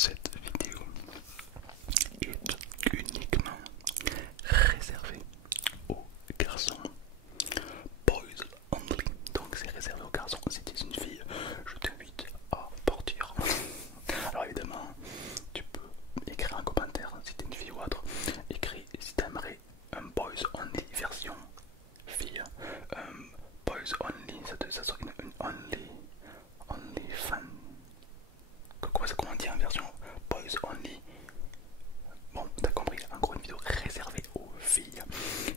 Cette vidéo est uniquement réservée aux garçons, boys only. Donc c'est réservé aux garçons. Si tu es une fille, je t'invite à partir. Alors évidemment, tu peux écrire un commentaire si tu es une fille ou autre. Écris si tu aimerais un boys only version fille, boys only, ça serait une only fan. Comment dire en version boys only. Bon, t'as compris, encore une vidéo réservée aux filles.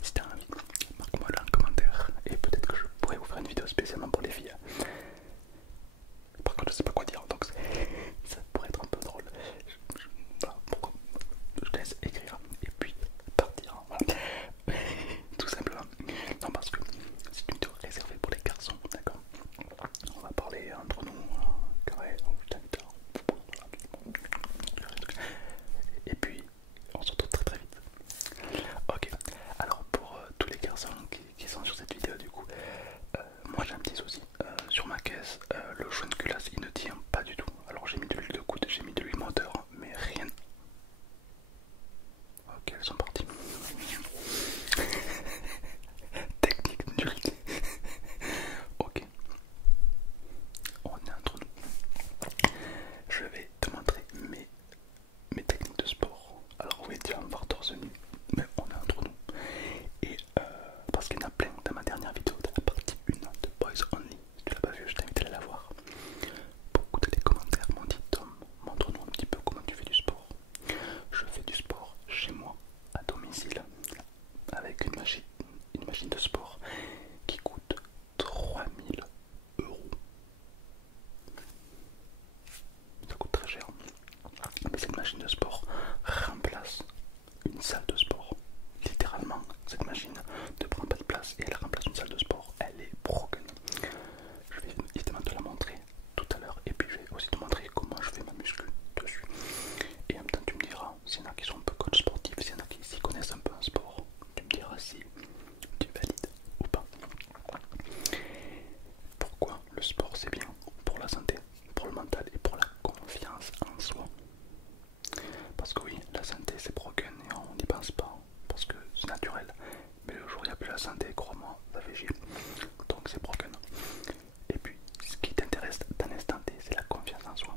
Si t'as envie, marque-moi là en commentaire et peut-être que je pourrais vous faire une vidéo spécialement pour les filles. Par contre, je sais pas quoi dire, donc ça pourrait être un peu drôle. Voilà, pourquoi je te laisse écrire et puis partir. Voilà. Tout simplement. Non, parce que c'est une vidéo réservée pour les garçons, d'accord? On va parler entre nous, carré, je t'invite à... Et puis, on se retrouve très très vite. Ok, alors pour tous les garçons qui sont sur cette vidéo, du coup, moi j'ai un petit souci. Sur ma caisse, le joint de culasse il ne tient pas du tout. Alors j'ai mis de l'huile de coude, j'ai mis de l'huile moteur, mais rien. Ok, elles sont parties. Technique nulle. Ok, on est entre nous. Je vais te montrer mes techniques de sport. Alors oui, tu vas me voir torse nu, mais on est entre nous. Et parce qu'il y en a plein dans ma dernière vidéo, dans la partie 1 de Boys Only. Si tu l'as pas vu, je t'invite à aller la voir. Beaucoup de tes commentaires m'ont dit: Tom, montre-nous un petit peu comment tu fais du sport. Je fais du sport chez moi, à domicile, avec une machine de sport qui coûte 3000 €. Ça coûte très cher. Mais cette machine de sport remplace une salle de sport. Littéralement, cette machine ne prend pas de place et elle remplace une salle de sport. Elle est broken. Je vais évidemment te la montrer tout à l'heure et puis je vais aussi te montrer comment je fais ma muscu dessus. Et en même temps, tu me diras s'il y en a qui sont un peu coach sportif, s'il y en a qui s'y connaissent un peu en sport. Tu me diras si tu valides ou pas. Pourquoi le sport c'est bien pour la santé, pour le mental et pour la confiance en soi? Parce que oui, la santé c'est broken et on n'y pense pas parce que c'est naturel. Mais le jour où il n'y a plus la santé, crois-moi, ça fait chier. Donc c'est broken. Et puis, ce qui t'intéresse d'un instant T, c'est la confiance en soi.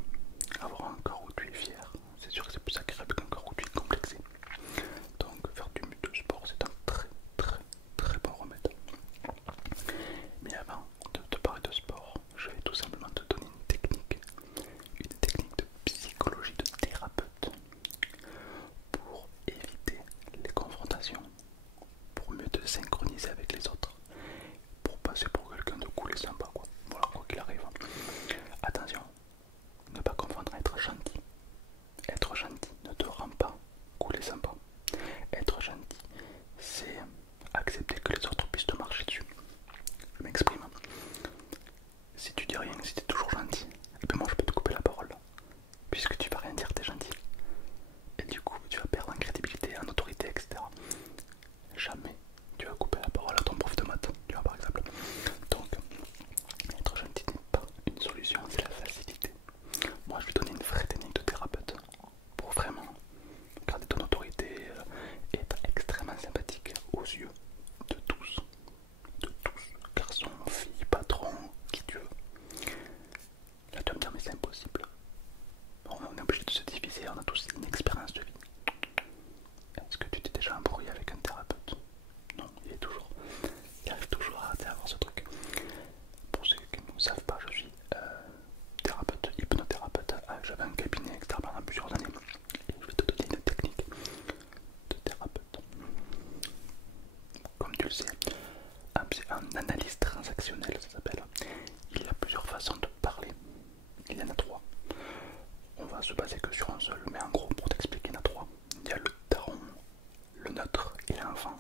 Avoir un corps où tu es fier, c'est sûr que c'est plus agréable qu'un corps où tu es complexé. Donc faire du sport, c'est un très très très bon remède. Mais avant de te parler de sport, je vais tout simplement te donner une technique de psychologie de thérapeute pour éviter les confrontations, pour mieux te synchroniser avec les autres, pour passer pour quelqu'un de cool et sympa, quoi. Voilà, quoi qu'il arrive. Attention, ne pas confondre être gentil. Être gentil ne te rend pas cool et sympa. Être gentil, c'est accepter que les autres puissent te marcher dessus. Je m'exprime. Si tu dis rien, si tu es toujours gentil, et bien moi je peux te couper la parole. Puisque tu vas rien dire, t'es gentil. Et du coup, tu vas perdre en crédibilité, en autorité, etc. Jamais tu vas couper la parole à ton prof de maths, tu vois, par exemple. Donc, être gentil n'est pas une solution, c'est la facilité. Moi, je vais donner une vraie technique de thérapeute pour vraiment garder ton autorité et être extrêmement sympathique aux yeux de tous, garçons, filles, patrons, qui tu veux. Là, tu vas me dire, mais c'est impossible. On est obligé de se diviser, on a tous une expérience de vie. Est-ce que tu t'es déjà embrouillé avec un thérapeute? Non, il arrive toujours à avoir ce truc. Pour ceux qui ne savent pas, je suis thérapeute, hypnothérapeute. J'avais un cabinet externe pendant plusieurs années. Et je vais te donner une technique de thérapeute. Comme tu le sais, en analyse transactionnelle, ça s'appelle. Il y a plusieurs façons de parler. Il y en a trois. On va se baser que sur un seul, mais en gros, pour t'expliquer, il y en a trois. Il y a le daron, le neutre et l'enfant.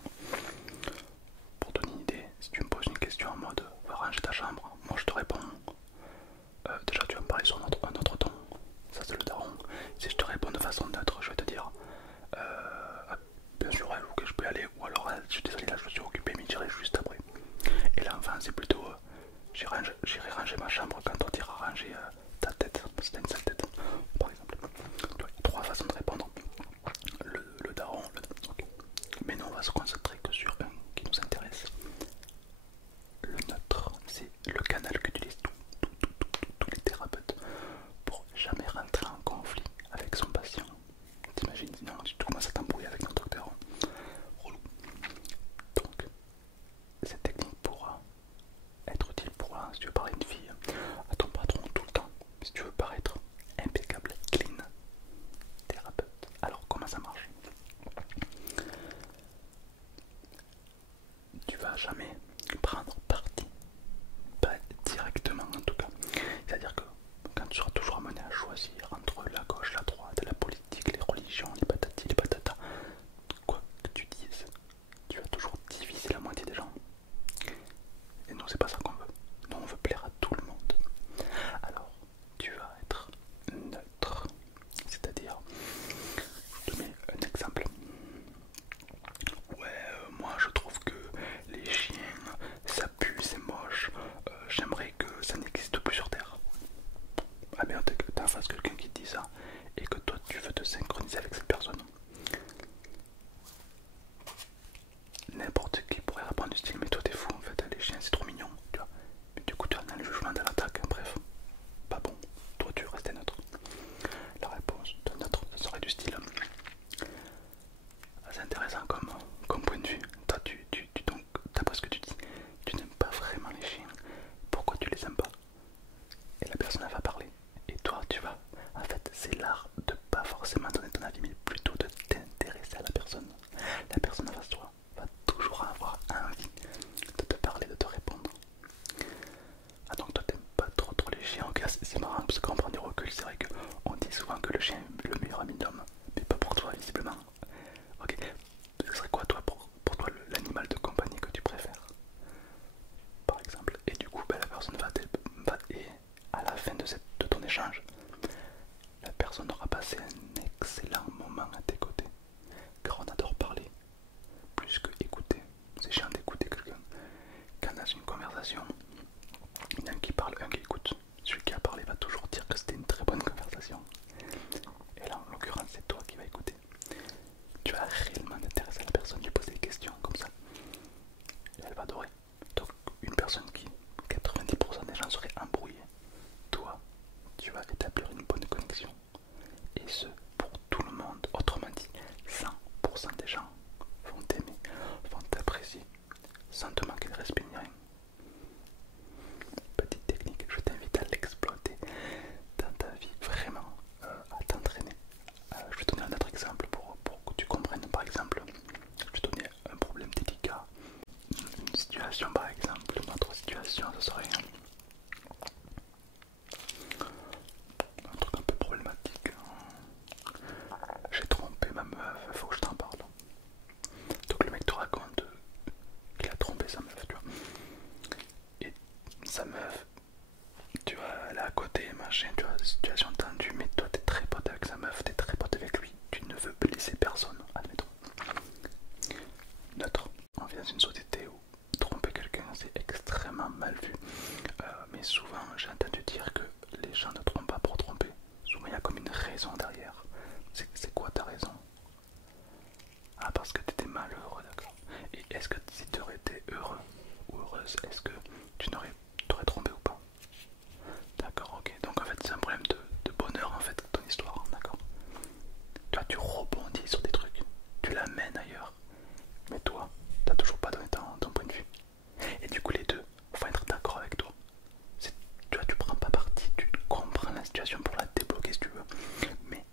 Pour donner une idée, si tu me poses une question en mode va ranger ta chambre, moi je te réponds déjà tu vas me parler sur un autre ton, ça c'est le daron. Si je te réponds de façon neutre, je vais te dire bien sûr ok, je peux y aller, ou alors je suis désolé là je suis occupé mais j'irai juste après. Et l'enfant c'est plutôt j'irai ranger ma chambre quand on t'ira ranger ta tête, parce que t'as une sale tête par exemple. jamais prendre parti, pas directement en tout cas. C'est-à-dire que quand tu seras toujours amené à choisir entre la gauche, la droite, la politique, les religions, les patatis, les patatas, quoi que tu dises, tu vas toujours diviser la moitié des gens. Et nous, c'est pas ça qu'on veut. Nous, on veut plaire à tout le monde. Alors, tu vas être neutre. C'est-à-dire, je te mets un exemple. Ouais, moi je trouve que les chiens, ça pue, c'est moche. J'aimerais que ça n'existe plus sur Terre. Ah bien, t'as en face quelqu'un qui te dit ça et que toi tu veux te synchroniser avec cette personne. N'importe qui pourrait répondre du style mais toi t'es fou en fait, les chiens c'est trop mignon, tu vois. Mais du coup tu as dans le jugement de l'attaque, bref, pas bon, toi tu restais neutre. La réponse de neutre ça serait du style c'est intéressant comme point de vue. Toi donc d'après ce que tu dis, tu n'aimes pas vraiment les chiens. Pourquoi tu les aimes pas? Et la personne elle va parler. Et toi tu vas. En fait c'est l'art de pas forcément donner ton avis mais plutôt de t'intéresser à la personne. La personne en face de toi va toujours avoir envie de te parler, de te répondre. Ah donc toi t'aimes pas trop les chiens. Ok, c'est marrant parce qu'on prend du recul. C'est vrai qu'on dit souvent que le chien est le meilleur ami de l'homme. Mais pas pour toi visiblement. Ok, ce serait quoi toi pour toi l'animal de compagnie que tu préfères par exemple? Et du coup la personne et à la fin de ton échange, la personne aura passé un excellent moment à tes côtés. Car on adore parler plus que écouter. C'est chiant d'écouter quelqu'un. Quand dans une conversation, il y en a un qui parle, un qui écoute. Celui qui a parlé va toujours dire que c'était une très bonne conversation. Et là en l'occurrence c'est toi qui vas écouter. Tu vas réellement t'intéresser à la personne, lui poser des questions comme ça. Et elle va adorer. Donc une personne qui, 90% des gens seraient embrouillés. Toi, tu vas établir une bonne connexion. Et ce, pour tout le monde. Autrement dit, 100% des gens vont t'aimer, vont t'apprécier, sans te manquer de respect ni rien. Petite technique, je t'invite à l'exploiter dans ta vie, vraiment, à t'entraîner. Je vais te donner un autre exemple pour que tu comprennes. Par exemple, je vais te donner un problème délicat, une situation par exemple, une autre situation, ce serait un truc un peu problématique. J'ai trompé ma meuf, il faut que je t'en parle. Donc le mec te raconte qu'il a trompé sa meuf, tu vois. Et sa meuf, tu vois, elle est à côté, machin, tu vois, situation tendue, mais toi t'es très pote avec sa meuf, t'es très pote avec lui, tu ne veux blesser personne, admettons. Neutre, on vit dans une société où tromper quelqu'un c'est extrêmement mal vu, mais souvent j'ai entendu dire que les gens ne trompent pas pour tromper, souvent il y a comme une raison derrière. C'est quoi ta raison? Ah, parce que tu étais malheureux, d'accord. Et est-ce que si tu aurais été heureux ou heureuse, est-ce que tu t'aurais trompé ou pas? D'accord, ok. Donc en fait c'est un problème de bonheur en fait ton histoire, d'accord. Toi tu rebondis sur des trucs, tu l'amènes ailleurs. Mais toi, t'as toujours pas donné ton point de vue. Et du coup les deux vont être d'accord avec toi. Tu vois, tu prends pas parti, tu comprends la situation pour la débloquer si tu veux. Mais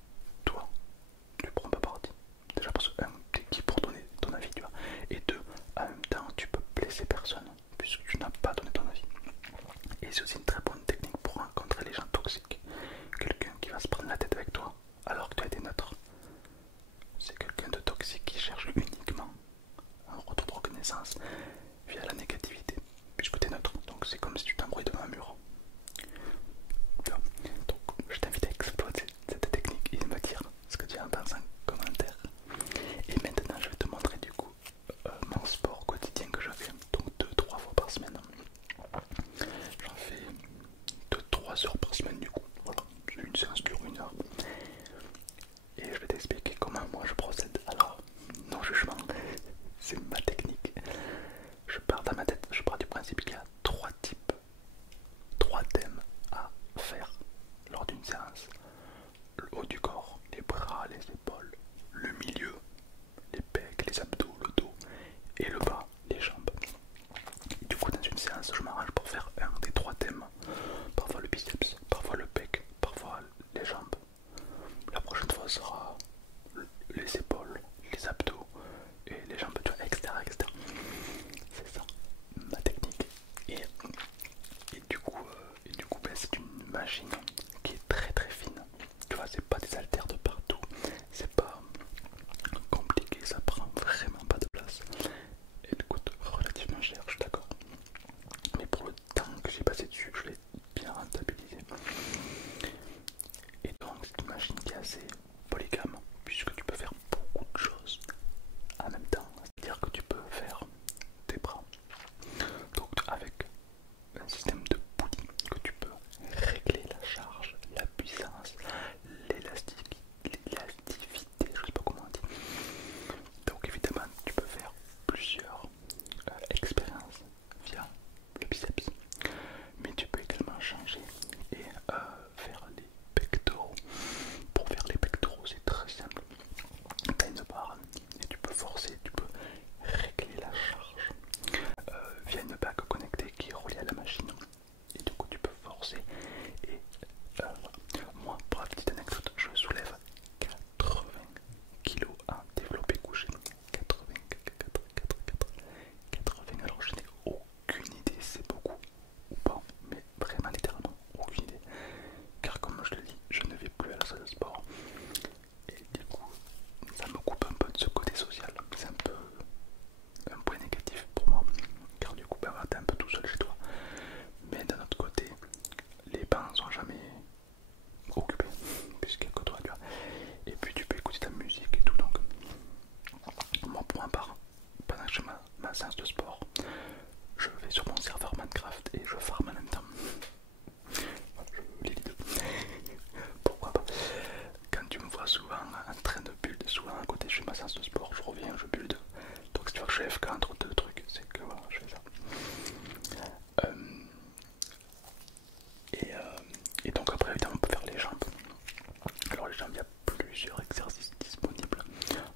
plusieurs exercices disponibles.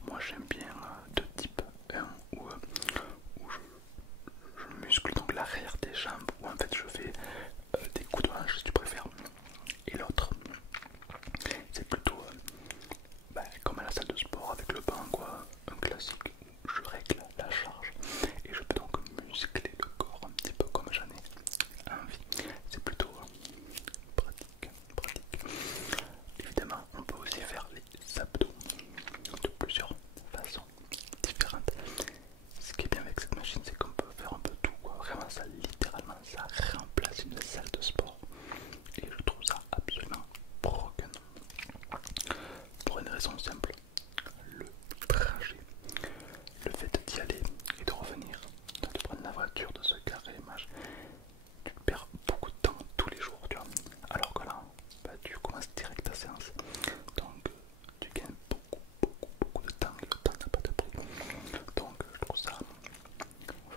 Moi j'aime bien deux types. Un où je muscle donc l'arrière des jambes, où en fait je fais des coups de hanche si tu préfères. Et l'autre, c'est plutôt comme à la salle de sport avec le banc, quoi, un classique où je règle la charge et je peux donc muscler le corps un petit peu comme j'en ai envie. C'est plutôt pratique. Évidemment, on peut aussi faire les abdos de plusieurs façons différentes. Ce qui est bien avec cette machine, c'est qu'on peut faire un peu tout, quoi. Vraiment, ça littéralement, ça remplace une salle de sport. Et je trouve ça absolument broken. Pour une raison simple, le trajet, le fait d'y aller et de revenir, de prendre la voiture, de se garer, tu perds beaucoup de temps tous les jours, tu vois. Alors que là, tu commences direct ta séance. Donc tu gagnes beaucoup de temps et le temps n'a pas de prix. Donc je trouve ça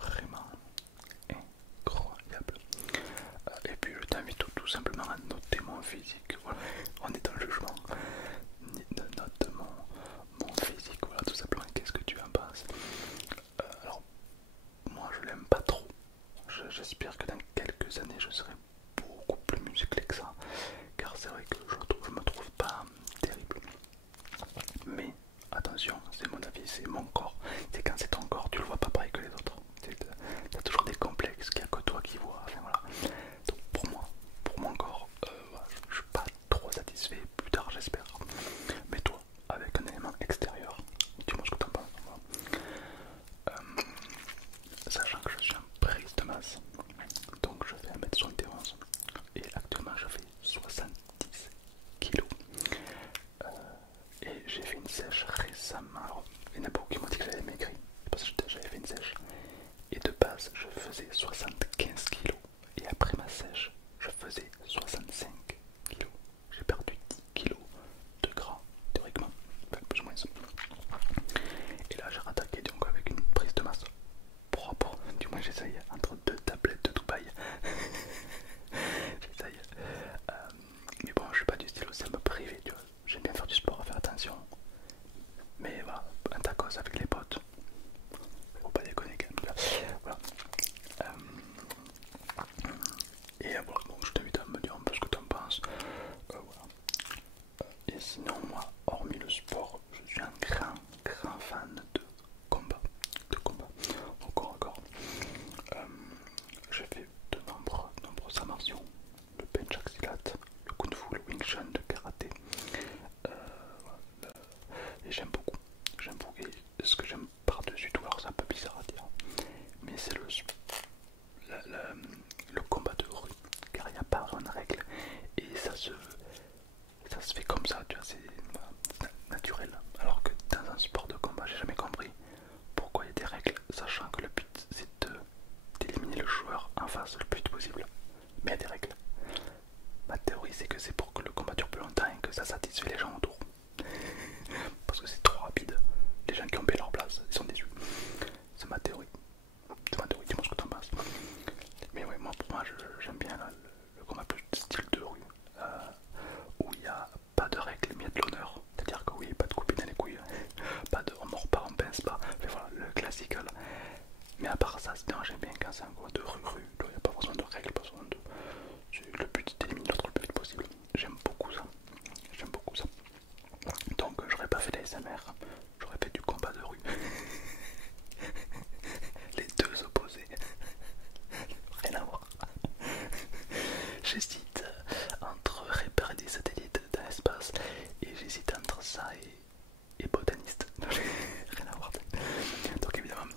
vraiment incroyable. Et puis je t'invite tout simplement à noter mon physique. Voilà. On est dans le jugement. Note mon physique, voilà, tout simplement. Qu'est-ce que tu en penses? Alors, moi je l'aime pas trop. J'espère que dans quelques années je serai beaucoup plus musclé que ça. Car c'est vrai que je me trouve pas terrible. Mais attention, c'est mon avis, c'est mon corps. C'est quand c'est ton corps, tu le vois pas pareil que les autres. T'as toujours des complexes qu'il n'y a que toi qui vois. Enfin, voilà. Donc pour moi, pour mon corps, voilà, je suis pas trop satisfait. Plus tard, j'espère. Mais toi, avec un élément extérieur, dis-moi ce que t'en penses. Voilà. Sachant que je suis en prise de masse, donc je fais 1m71 et actuellement je fais 70 kilos. Et j'ai fait une sèche récemment. Alors, il y en a beaucoup qui m'ont dit que j'avais maigri, parce que j'avais fait une sèche. Et de base, je faisais 75 kilos. Et après ma sèche, je faisais 65 kilos. J'ai perdu 10 kilos de gras, théoriquement, enfin, plus ou moins. Et là, j'ai rattaqué donc avec une prise de masse propre. Du moins, j'essaye entre deux tablettes de Dubaï. J'essaye. Mais bon, je suis pas du style aussi à me priver, tu vois. J'aime bien faire du sport, faire attention. Mais voilà, un tacos avec les potes, faut pas déconner quand même. Voilà. Et voilà, donc je t'invite à me dire un peu ce que tu en penses. Voilà. Et sinon, moi, hormis le sport, je suis un grand fan de combat. Au corps à corps. J'ai fait de nombreux arts martiaux. Le bench axilate, le kung fu, le wing chun, le karaté. Voilà. Et j'aime beaucoup. Et ce que j'aime par-dessus tout, alors c'est un peu bizarre à dire, mais c'est le combat de rue, car il n'y a pas vraiment de règle et ça se fait comme ça, tu vois, c'est naturel. Alors que dans un sport de combat, j'ai jamais compris pourquoi il y a des règles, sachant que le but c'est d'éliminer le joueur en face le plus vite possible. Mais il y a des règles. Ma théorie c'est que c'est pour que le combat dure plus longtemps et que ça satisfait les gens autour. Parce que c'est trop rapide. Les gens qui ont payé leur place, ils sont déçus. C'est ma théorie. Dis-moi ce que t'en penses. Mais ouais, moi pour moi j'aime bien le combat plus style de rue. Où il n'y a pas de règles mais il y a de l'honneur. C'est-à-dire que oui, pas de couper dans les couilles. Pas de on mord pas, on pince pas. Mais voilà, le classique là. Mais à part ça, j'aime bien quand c'est un combat de rue. Il n'y a pas besoin de règles, pas besoin de. Le but c'est d'éliminer l'autre le plus vite possible. J'aime beaucoup ça. Donc j'aurais pas fait d'ASMR, j'aurais fait du combat de rue. Les deux opposés. Rien à voir. J'hésite entre repérer des satellites dans l'espace et j'hésite entre ça et botaniste. Rien à voir. Donc évidemment,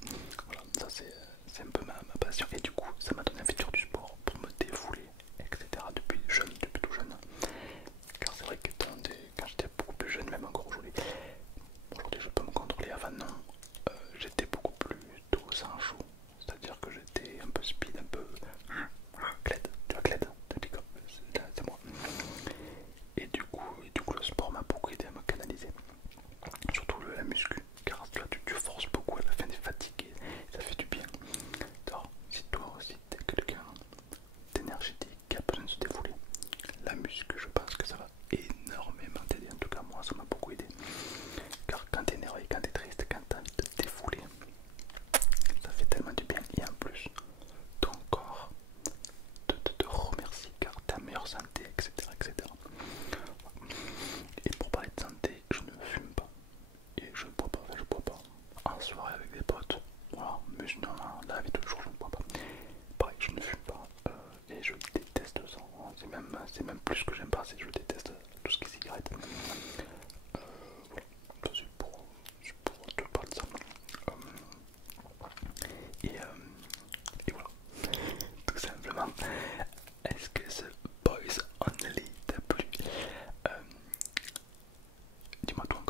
voilà, ça c'est un peu ma passion. Et du coup, ça m'a donné envie de faire du sport pour me défouler, etc. Depuis tout jeune. Car c'est vrai que quand j'étais beaucoup plus jeune, même encore aujourd'hui je peux me contrôler. Avant non, j'étais beaucoup plus doux sans chou. C'est-à-dire que j'étais un peu speed, un peu cled. Tu vois cled, c'est moi. Et du coup le sport m'a beaucoup aidé à me canaliser. Surtout la muscu. Car là tu forces beaucoup à la fin des fatigues et ça fait du bien. Alors si toi aussi t'es quelqu'un Dis-moi tout.